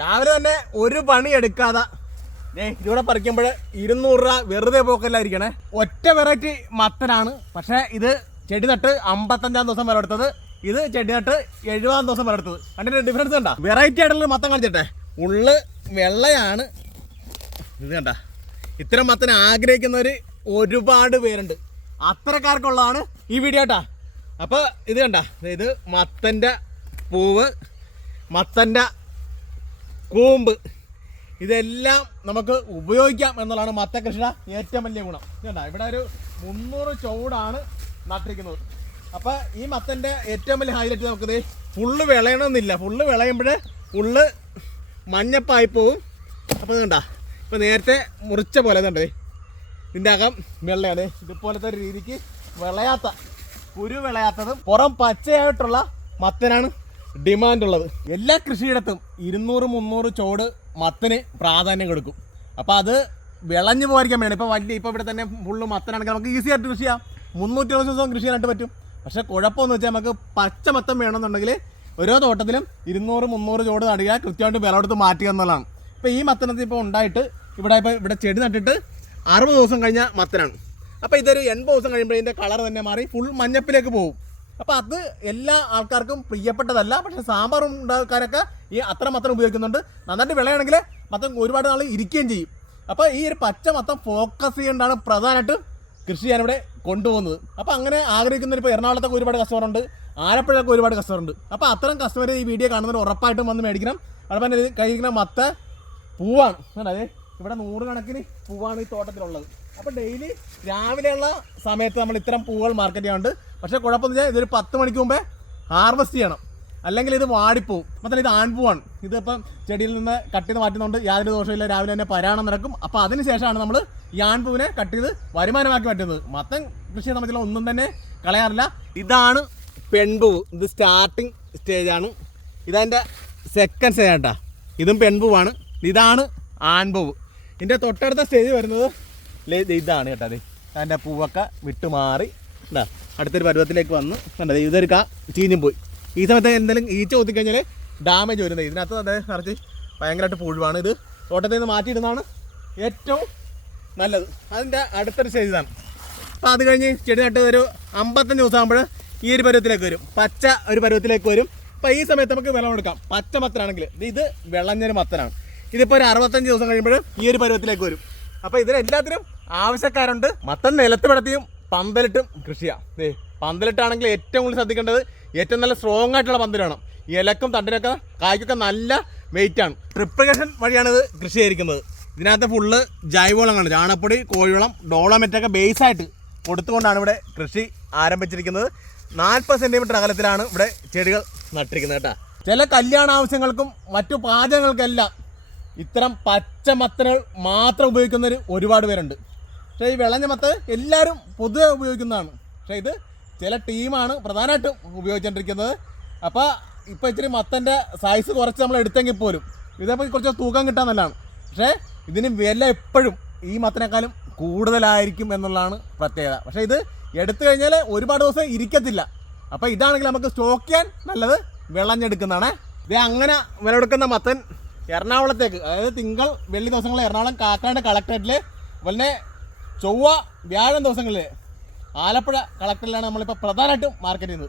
രാവിലെ തന്നെ ഒരു പണി എടുക്കാതെ ഇതിവിടെ പറിക്കുമ്പോൾ 200 രൂപ വെറുതെ പോക്കല്ലായിരിക്കണേ. ഒറ്റ വെറൈറ്റി മത്തനാണ്. പക്ഷേ ഇത് ചെടി നട്ട് 55-ാം ദിവസം വിളവെടുത്തത്, ഇത് ചെടി നട്ട് 70-ാം ദിവസം വിളവെടുത്തത്. അതിൻ്റെ ഡിഫറൻസ് കണ്ട. വെറൈറ്റി ആയിട്ടുള്ള മത്തൻ കാണിച്ചിട്ടെ, ഉള്ള് വെള്ളയാണ്. ഇത് കണ്ട, ഇത്തരം മത്തൻ ആഗ്രഹിക്കുന്നവർ ഒരുപാട് പേരുണ്ട്. അത്തരക്കാർക്കുള്ളതാണ് ഈ വീഡിയോ കേട്ടാ. അപ്പോൾ ഇത് കണ്ട, ഇത് മത്തൻ്റെ പൂവ്, മത്തൻ്റെ കൂമ്പ്, ഇതെല്ലാം നമുക്ക് ഉപയോഗിക്കാം എന്നുള്ളതാണ് മത്ത കൃഷിയുടെ ഏറ്റവും വലിയ ഗുണം. ഇതുണ്ട, ഇവിടെ ഒരു 300 ചുവടാണ് നട്ടിരിക്കുന്നത്. അപ്പോൾ ഈ മത്തൻ്റെ ഏറ്റവും വലിയ ഹൈലൈറ്റ് നമുക്കിത് ഫുള്ള് വിളയണമെന്നില്ല. ഫുള്ള് വിളയുമ്പോൾ ഫുള്ള് മഞ്ഞപ്പായി പോവും. അപ്പോൾ ഇത് കണ്ട, ഇപ്പോൾ നേരത്തെ മുറിച്ച പോലെ ഇതുണ്ട്, ഇതിൻ്റെ അകം വെള്ളയാണ്. ഇതുപോലത്തെ ഒരു രീതിക്ക് വിളയാത്ത, കുരു വിളയാത്തതും പുറം പച്ചയായിട്ടുള്ള മത്തനാണ് ഡിമാൻഡ് ഉള്ളത്. എല്ലാ കൃഷിയിടത്തും 200-300 ചോട് മത്തന് പ്രാധാന്യം കൊടുക്കും. അപ്പോൾ അത് വിളഞ്ഞു പോകാതിരിക്കാൻ വേണം. ഇപ്പോൾ ഇവിടെ തന്നെ ഫുള്ള് മത്തനാണെങ്കിൽ നമുക്ക് ഈസി ആയിട്ട് കൃഷി ചെയ്യാം. 360 ദിവസം കൃഷി ചെയ്യാനായിട്ട് പറ്റും. പക്ഷേ കുഴപ്പമെന്ന് വെച്ചാൽ നമുക്ക് പച്ച മത്തം വേണമെന്നുണ്ടെങ്കിൽ ഓരോ തോട്ടത്തിലും 200-300 ചോട് നടുക, കൃത്യമായിട്ട് വിളവെടുത്ത് മാറ്റുക എന്നുള്ളതാണ്. ഇപ്പോൾ ഈ മത്തനത്തിൽ ഇപ്പോൾ ഉണ്ടായിട്ട് ഇവിടെ ചെടി നട്ടിട്ട് 60 ദിവസം കഴിഞ്ഞ മത്തനാണ്. അപ്പോൾ ഇതൊരു 80 ദിവസം കഴിയുമ്പോൾ ഇതിൻ്റെ കളർ തന്നെ മാറി ഫുൾ മഞ്ഞപ്പിലേക്ക് പോകും. അപ്പോൾ അത് എല്ലാ ആൾക്കാർക്കും പ്രിയപ്പെട്ടതല്ല. പക്ഷേ സാമ്പാർ ഉണ്ടാക്കാനൊക്കെ ഈ അത്ര മത്തൻ ഉപയോഗിക്കുന്നുണ്ട്. നന്നായിട്ട് വിളയാണെങ്കിൽ മത്തൻ ഒരുപാട് നാൾ ഇരിക്കുകയും ചെയ്യും. അപ്പോൾ ഈ ഒരു പച്ച മത്തം ഫോക്കസ് ചെയ്യേണ്ടാണ് പ്രധാനമായിട്ടും കൃഷി ചെയ്യാനിവിടെ കൊണ്ടുപോകുന്നത്. അപ്പോൾ അങ്ങനെ ആഗ്രഹിക്കുന്നവർ ഇപ്പോൾ എറണാകുളത്തൊക്കെ ഒരുപാട് കസ്റ്റമറുണ്ട്, ആലപ്പുഴയൊക്കെ ഒരുപാട് കസ്റ്റമറുണ്ട്. അപ്പോൾ അത്തരം കസ്റ്റമർ ഈ വീഡിയോ കാണുന്നവർ ഉറപ്പായിട്ടും വന്ന് മേടിക്കണം. അതുപോലെ ഇത് കഴിക്കുന്ന മത്ത പൂവാണ്. അതായത് ഇവിടെ 100 കണക്കിന് പൂവാണ് ഈ തോട്ടത്തിലുള്ളത്. അപ്പോൾ ഡെയിലി രാവിലെയുള്ള സമയത്ത് നമ്മൾ ഇത്തരം പൂവുകൾ മാർക്കറ്റ് ചെയ്യാറുണ്ട്. പക്ഷേ കുഴപ്പമെന്ന് വെച്ചാൽ ഇതൊരു 10 മണിക്ക് മുമ്പേ ഹാർവെസ്റ്റ് ചെയ്യണം, അല്ലെങ്കിൽ ഇത് വാടിപ്പോവും. മാത്രമല്ല ഇത് ആൺപൂവാണ്. ഇതിപ്പം ചെടിയിൽ നിന്ന് കട്ട് ചെയ്ത് മാറ്റുന്നതുകൊണ്ട് യാതൊരു ദോഷമില്ല. രാവിലെ തന്നെ പരാണം നടക്കും. അപ്പോൾ അതിന് ശേഷമാണ് നമ്മൾ ഈ ആൺപൂവിനെ കട്ട് ചെയ്ത് വരുമാനമാക്കി മാറ്റുന്നത്. മത്തൻ കൃഷിയെ സംബന്ധിച്ചുള്ള ഒന്നും തന്നെ കളയാറില്ല. ഇതാണ് പെൺപൂവ്. ഇത് സ്റ്റാർട്ടിങ് സ്റ്റേജാണ്. ഇതെൻ്റെ സെക്കൻഡ് സ്റ്റേജ് കേട്ടോ. ഇതും പെൺപൂവാണ്. ഇതാണ് ആൺപൂവ്. ഇതിൻ്റെ തൊട്ടടുത്ത സ്റ്റേജ് വരുന്നത് ഇതാണ് കേട്ടോ. അതിൻ്റെ പൂവൊക്കെ വിട്ടുമാറി എന്താ അടുത്തൊരു പരുവത്തിലേക്ക് വന്ന് കണ്ടത്. ഇതൊരു ചീഞ്ഞും പോയി. ഈ സമയത്ത് എന്തെങ്കിലും ഈച്ച കൊത്തിക്കഴിഞ്ഞാൽ ഡാമേജ് വരുന്നത്. ഇതിനകത്ത് അദ്ദേഹം നിറച്ച് ഭയങ്കരമായിട്ട് പുഴുവാണ്. ഇത് തോട്ടത്തിൽ നിന്ന് മാറ്റിയിടുന്നതാണ് ഏറ്റവും നല്ലത്. അതിൻ്റെ അടുത്തൊരു സ്റ്റേജ് ഇതാണ്. അപ്പോൾ അത് കഴിഞ്ഞ് ചെടി നട്ട് ഒരു 55 ദിവസം ആകുമ്പോൾ ഈ ഒരു പരുവത്തിലേക്ക് വരും, പച്ച ഒരു പരുവത്തിലേക്ക് വരും. അപ്പോൾ ഈ സമയത്ത് നമുക്ക് വിളം എടുക്കാം. പച്ച മത്തനാണെങ്കിൽ ഇത് വിളഞ്ഞൊരു മത്തനാണ്. ഇതിപ്പോൾ ഒരു 65 ദിവസം കഴിയുമ്പോൾ ഈ ഒരു പരുവത്തിലേക്ക് വരും. അപ്പോൾ ഇതിനെല്ലാത്തിനും ആവശ്യക്കാരുണ്ട്. മത്തൻ നിലത്ത് പടത്തിയും പന്തലിട്ടും കൃഷി ചെയ്യാം. പന്തലിട്ടാണെങ്കിൽ ഏറ്റവും കൂടുതൽ ശ്രദ്ധിക്കേണ്ടത് ഏറ്റവും നല്ല സ്ട്രോങ് ആയിട്ടുള്ള പന്തൽ വേണം. ഇലക്കും തണ്ടിനൊക്കെ കായ്ക്കൊക്കെ നല്ല വെയിറ്റാണ്. ട്രിപ്ലിക്കേഷൻ വഴിയാണ് ഇത് കൃഷി ചെയ്തിരിക്കുന്നത്. ഇതിനകത്ത് ഫുള്ള് ജൈവവളമാണ്. ചാണകപ്പൊടി, കോഴിവളം, ഡോളമെറ്റൊക്കെ ബേസായിട്ട് കൊടുത്തുകൊണ്ടാണ് ഇവിടെ കൃഷി ആരംഭിച്ചിരിക്കുന്നത്. 40 സെൻറ്റിമീറ്റർ അകലത്തിലാണ് ഇവിടെ ചെടികൾ നട്ടിരിക്കുന്നത് കേട്ടോ. ചില കല്യാണ ആവശ്യങ്ങൾക്കും മറ്റു പാചകങ്ങൾക്കെല്ലാം ഇത്തരം പച്ച മത്തനുകൾ മാത്രം ഉപയോഗിക്കുന്നവർ ഒരുപാട് പേരുണ്ട്. പക്ഷേ ഈ വിളഞ്ഞ മത്ത എല്ലാവരും പൊതുവെ ഉപയോഗിക്കുന്നതാണ്. പക്ഷേ ഇത് ചില ടീമാണ് പ്രധാനമായിട്ടും ഉപയോഗിച്ചുകൊണ്ടിരിക്കുന്നത്. അപ്പോൾ ഇപ്പോൾ ഇച്ചിരി മത്തൻ്റെ സൈസ് കുറച്ച് നമ്മൾ എടുത്തെങ്കിൽ പോലും ഇതേപോലെ കുറച്ച് തൂക്കം കിട്ടാൻ നല്ലതാണ്. പക്ഷേ ഇതിന് വില എപ്പോഴും ഈ മത്തനേക്കാളും കൂടുതലായിരിക്കും എന്നുള്ളതാണ് പ്രത്യേകത. പക്ഷേ ഇത് എടുത്തു കഴിഞ്ഞാൽ ഒരുപാട് ദിവസം ഇരിക്കത്തില്ല. അപ്പോൾ ഇതാണെങ്കിൽ നമുക്ക് സ്റ്റോക്ക് ചെയ്യാൻ നല്ലത് വിളഞ്ഞെടുക്കുന്നതാണ്. ഇത് അങ്ങനെ വിലയെടുക്കുന്ന മത്തൻ എറണാകുളത്തേക്ക്, അതായത് തിങ്കൾ വെള്ളി ദിവസങ്ങളിൽ എറണാകുളം കാക്കാട് കളക്ടറേറ്റിൽ, അതുപോലെ ചൊവ്വ വ്യാഴം ദിവസങ്ങളിൽ ആലപ്പുഴ കളക്ടറിലാണ് നമ്മളിപ്പോൾ പ്രധാനമായിട്ടും മാർക്കറ്റ് ചെയ്യുന്നത്.